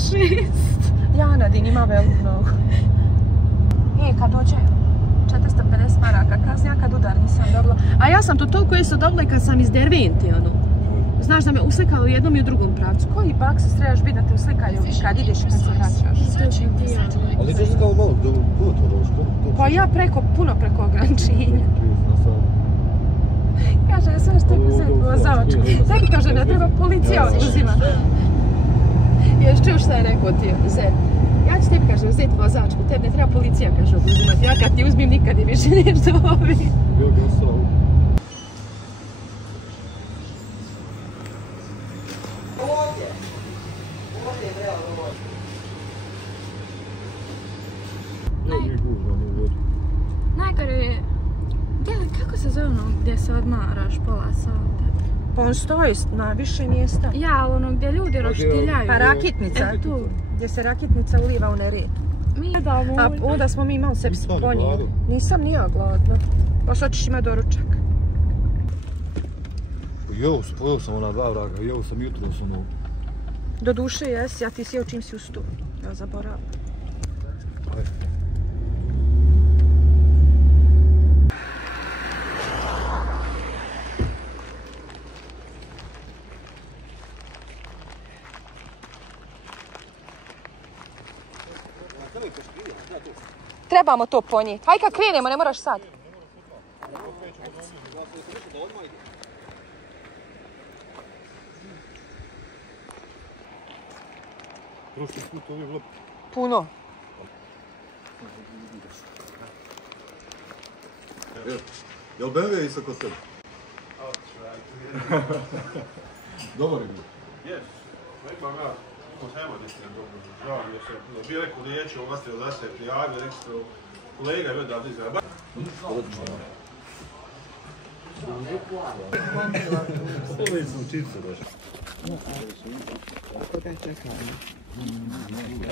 6. Janadin ima veliku nogu. Kad dođe 450 maraka kaznja, kad udar nisam dobila. A ja sam to toliko isto dobila i kad sam iz Derventi, ono. Znaš da me uslikalo u jednom i u drugom pravcu. Koji bak se trebaš biti da te uslikaju kad ideš i kad se vraćaš? Ali to se kao malo puno to došlo. Pa ja puno preko ograničenja. Kaže, sve što je uzeti vozačku. Tebi kaže, ne treba policija oduzimati. Još čuo šta je rekao ti, Zed. Ja ću tebi, kaže, uzeti vozačku, tebi ne treba policija, kaže, oduzimati. Ja kad ti uzmim, nikad je više nešto dobiti. Najgore je... Kako se zove ono gdje se odmaraš pola sata? Pa on stoji na više mjesta. Ja, ono gdje ljudi roštiljaju. Pa rakitnica. Tu. Gdje se rakitnica uliva u nered. A onda smo mi imali sebi ponijeli. Nisam ni ja gladna. Pa što ćeš imati doručak? Pojel sam ona 2 vraga, jeo sam jutro ono... Do duše jesi, a ti si jeo čim si ustu. Ja zaboravim. Trebamo to ponijeti. Hajde kad krenemo, ne moraš sad. Prošli put ovo je bilo... Puno. Jel BMW isto kod tebe? Dobar je bio. Jes, imam ja konservativno dobro. Žao mi je se, bi rekao riječi ovlasti da se prijavio, rekli ste kolega je da bi zaba. Ovo su čice došli. Koga čekamo?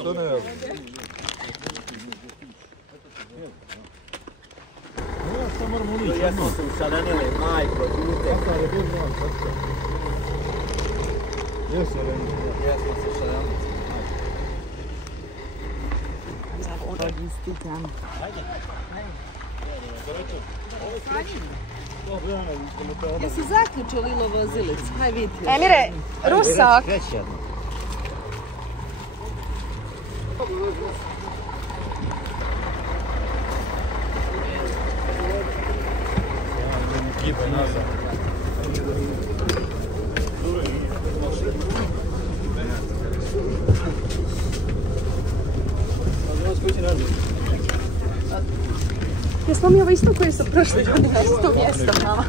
Što ne je? Ja moram unići. Ja sam saranile majko, dute. Kakav je bio znam, kako? Jesu saranile. Ja sam se saranile. Jesi zaključio Lilo vozilicu? Haj vidite. Emire, rusak. Kreći jedno. Kipaj nazad. Jesmo mi ovo isto koji su prošli godine, isto mjesto, mama.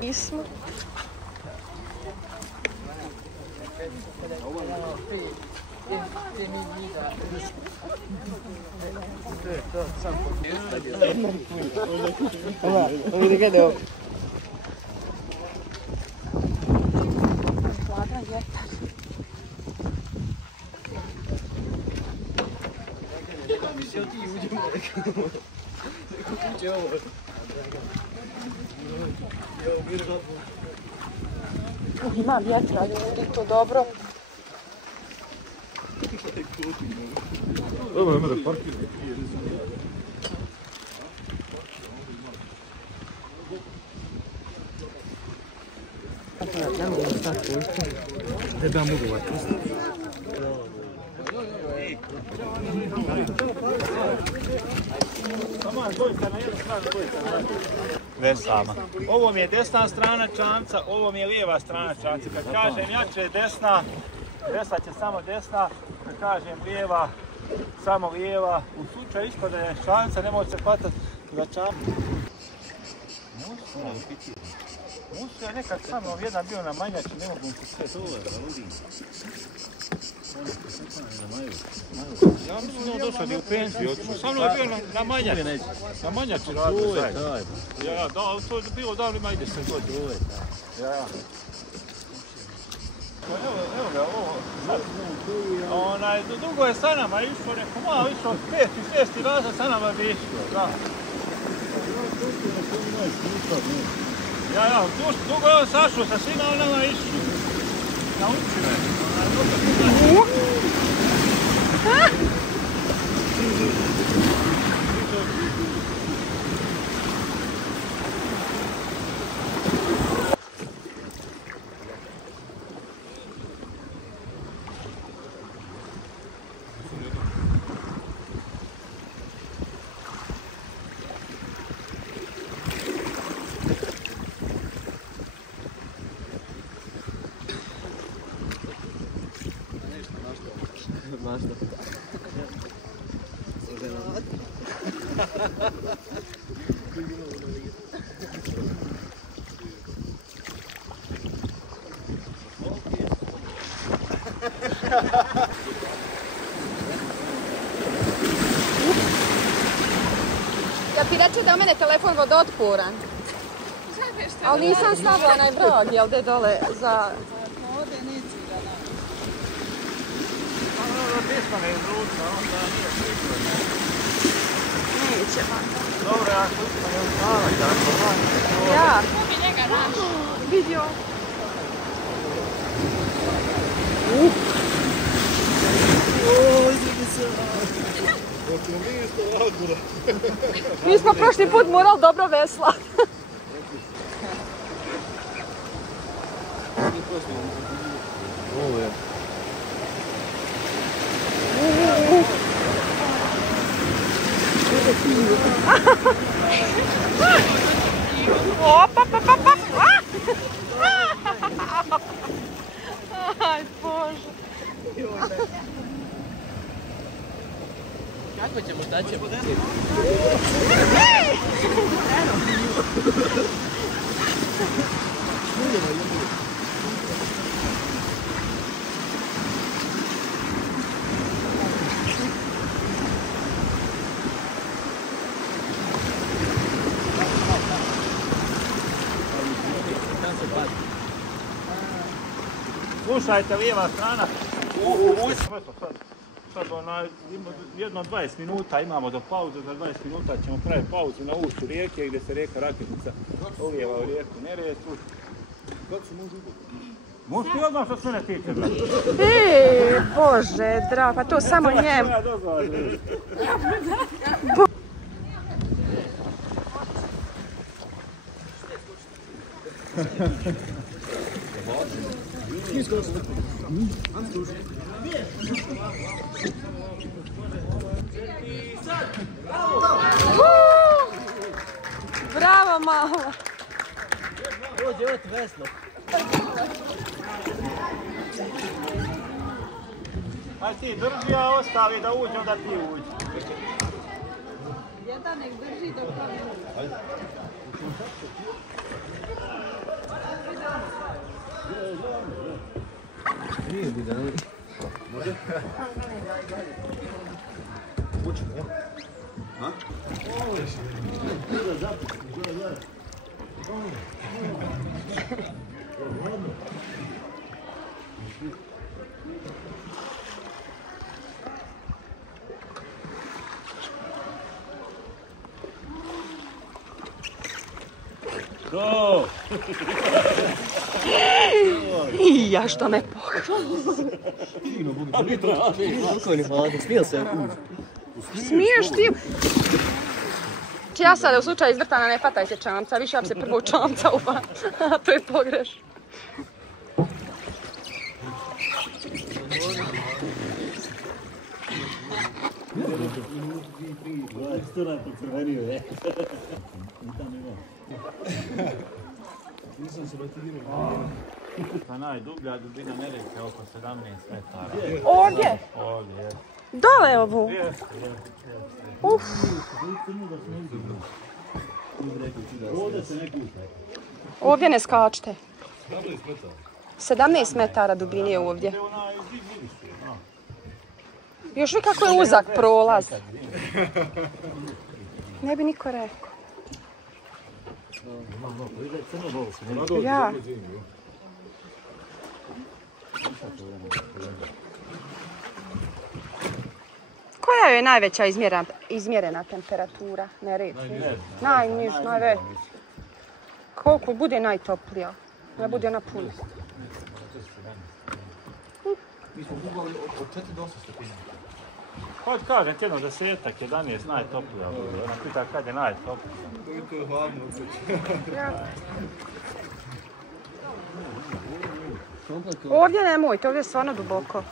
Pismo. Vidi ga dobro. Hladan vjetar. Ima vjetra, ljudi, to dobro. Ovo ne može parkirati. Vesama. Ovo mi je desna strana čamca, ovo mi je lijeva strana čamca. Kad kažem jače je desna, vesa će samo desna. Kad kažem lijeva, samo lijeva. U slučaju ispadanja čamca nemoj se hvatati za čamca. Musu je nekad sa mnom jedan bio na manjači, ne mogu se sve dole, da ludim. Ja mislim da on došao bi u penziju, sa mnom je bio na manjači. Na manjači radio zajedno. Ja, da, to je bilo davno, ima i 10 godina. Ja. Evo ga, ovo sad. Dugo je sa nama išlo, neko malo išlo, 5. i 6. razred sa nama bi išlo, da. Ja, dugo je on sašao sa svima, on nama išli. Nauči me. Ja ti reče da je u mene telefon vodootporan. Ali nisam stavila onaj brog, jel de dole za... Ovdje neće da nam. Pisma ne izručna, onda nije sigurno. Neće vam. Dobro, ako isma ne uznala, tako. Ja. Ko bi njega našao? Vidio. Mi smo prošli put morali dobro veslati. Aj, Bože. Kako ćemo, šta ćemo? Slušajte, lijeva strana. Sad jedno 20 minuta imamo do pauze, za 20 minuta ćemo praviti pauzu na ušću rijeke gdje se rijeka Raketica ulijeva u rijeku Neretvu. Kako se može ubiti? Možeš ti odmah što se ne tiče, brate? Bože, drag, pa to samo njemu. Bravo, mala. Uđi, ovo ti veslo. Aj ti drži, a ostavi da uđe, onda ti uđi. Jedan nek drži dok vam Nije bi da ne... Može? Učin, ja? Ha? Go! Ja što me pokoj. Smiješ ti? Ja sada u slučaju izvrtana ne pataj se čamca, više ja se prvo čamca upa. A to je pogreš. Pa najdublja dubina Neretve oko 17 metara. Ovdje? Ovdje, je. Dole ovo? Uf. Ovdje ne skačete. 17 metara dubine je ovdje. Još vi kako je uzak prolaz. Ne bi niko rekao. Ja. Koja je najveća izmjerena temperatura Neretve? Najveća. Koliko bude najtoplija? Ne bude ona puno. Mi smo gugali od 4 do 8 stepina. Kad kažem jedno 10, 11 najtoplija bude. Ona pita kad je najtoplija. To je hladno opet. Ovdje nemojte, ovdje je stvarno duboko.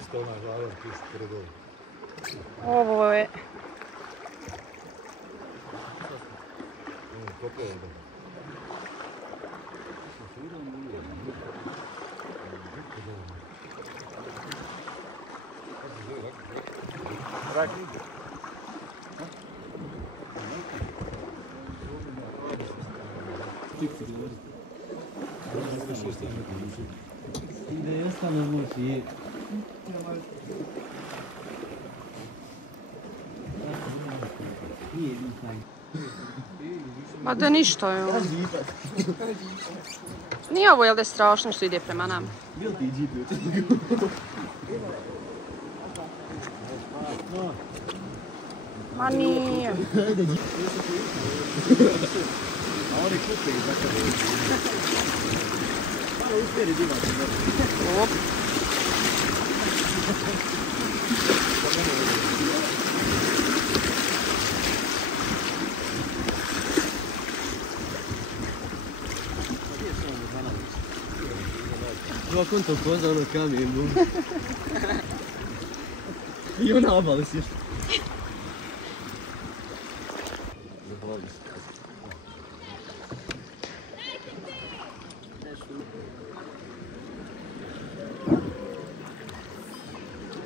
Isto onaj žavar, pišu predovno. Ovo je... Ma da ništa je ovo. Nije ovo, jel da je strašno što ide prema nama? Ma nije. A oni kupe i zakade. Malo uspjeri divati. Op. Dva konta koza, ono kamen. I ona obali si.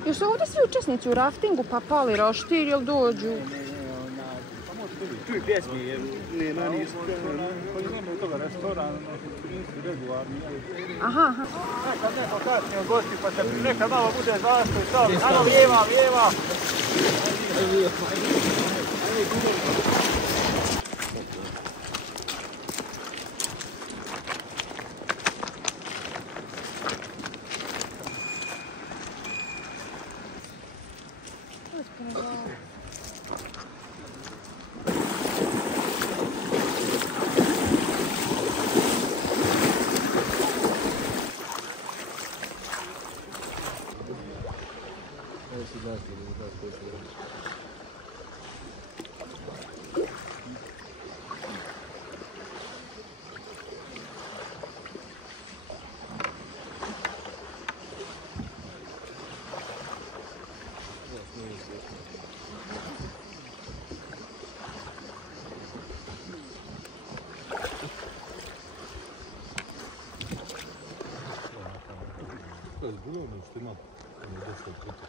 Jesu ovdje svi učesnici u raftingu pa pali roštir ili dođu? Tu je pjesmi, jer nema nisu. Koji nemaju toga restorana, nisu regularni. Aha. Nekad neko kasnije od gosti, pa se nekad malo bude zastoj, stavi. Ano, lijeva. Zbunjeno što ima dosta pritoka.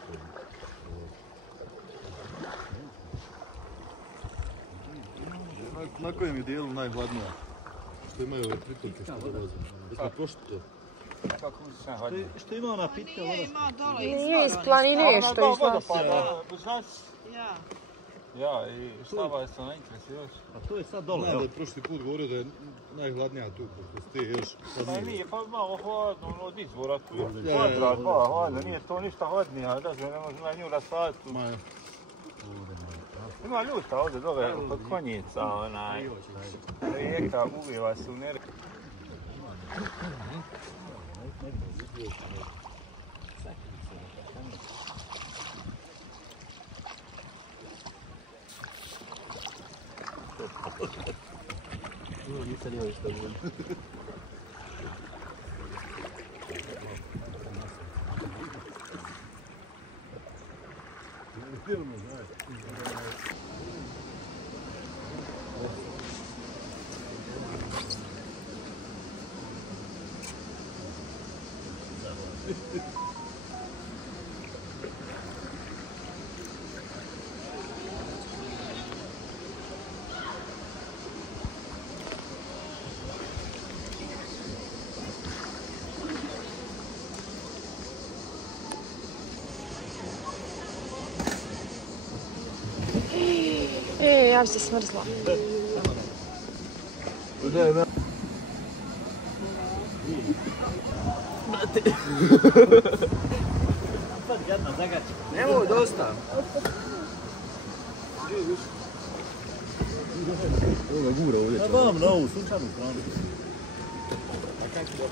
Na kojem je dijelu najhladnija? Što imaju ove pritoke što dolaze? Da smo prošli to? Što ima ona pitka voda? Ima dole Nije iz planine što izlazi. Ja. Ja, i šta vas se najinteresuje još? A to je sad dole, evo. Prošli put govorio da je najhladnija tu, pošto ste još... Pa nije, pa malo hladno, ono od izvora tu je. Kvadrat, dva hladno, nije to ništa hladnije, da se ne može na nju rasaditi. Ima ljuta ovdje dole, kod konjica, onaj. Rijeka ulijeva se u Neretvu. Nisam imao što bude. Ja bi se smrzla. Nemoj dosta. Evo ga gura ovdje. Ja vam na ovu sunčanu stranu. A kako da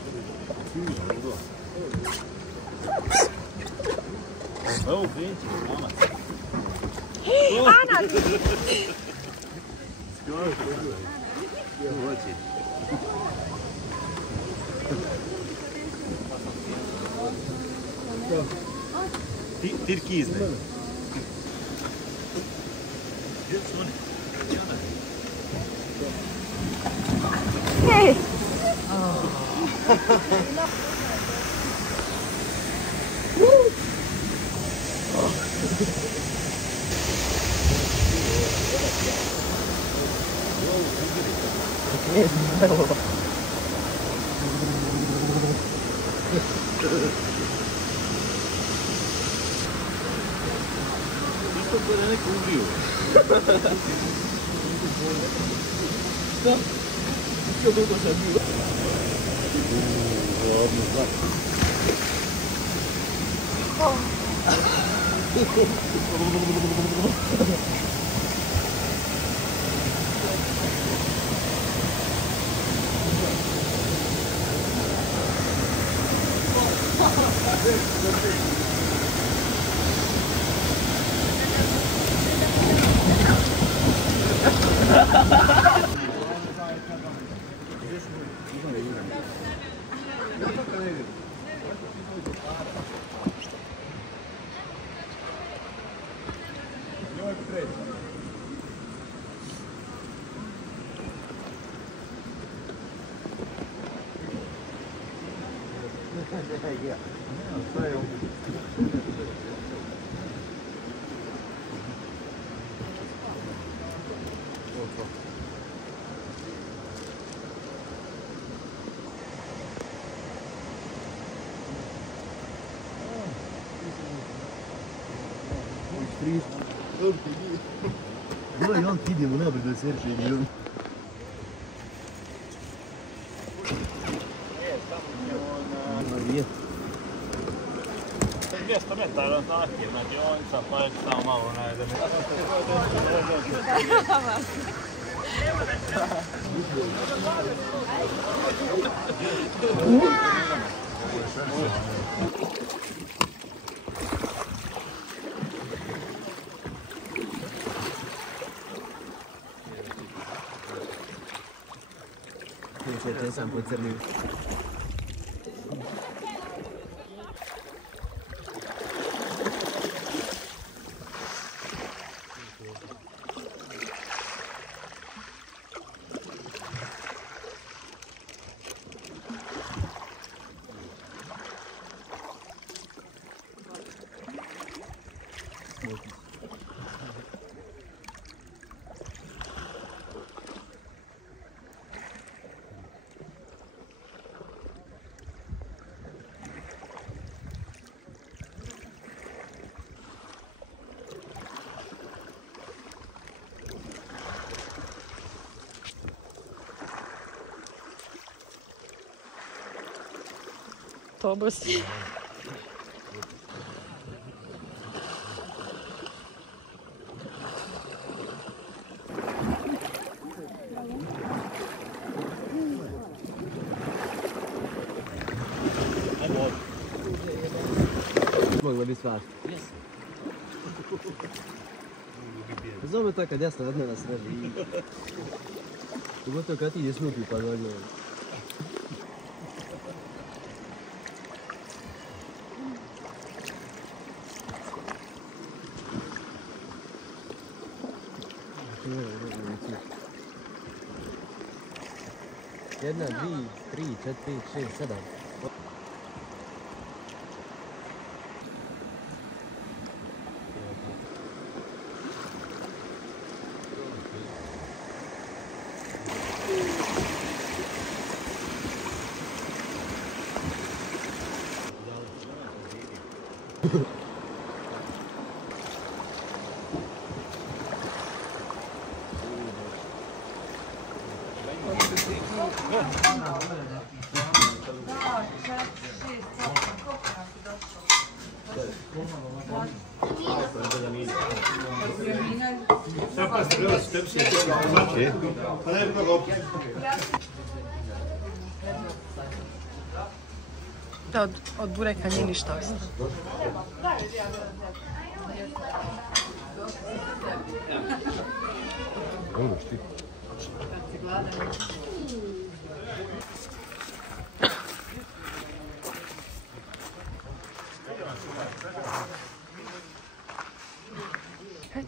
Evo krenci, mama. Ana! Tirkizne. Hej! Isto ko da neko ubio. Što? Što dugo sam bio? Hladno, zlak. Bilo je on ti idemo nabrdo da serče i on. Nije. 200 metara zahtjevna dionica, pa je samo malo najde. Te sam pocrnio. autobus. Mogu biti stvar. Zove to kad jasno odne na sredi. Pogotovo kad ti ideš nupi pa dođe. Jedna, dvi, tri, četiri, šest, sedam. Da, od bureka nije ništa.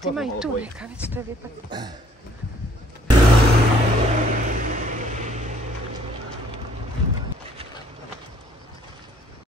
Ima i tu neka, već ste lijepa.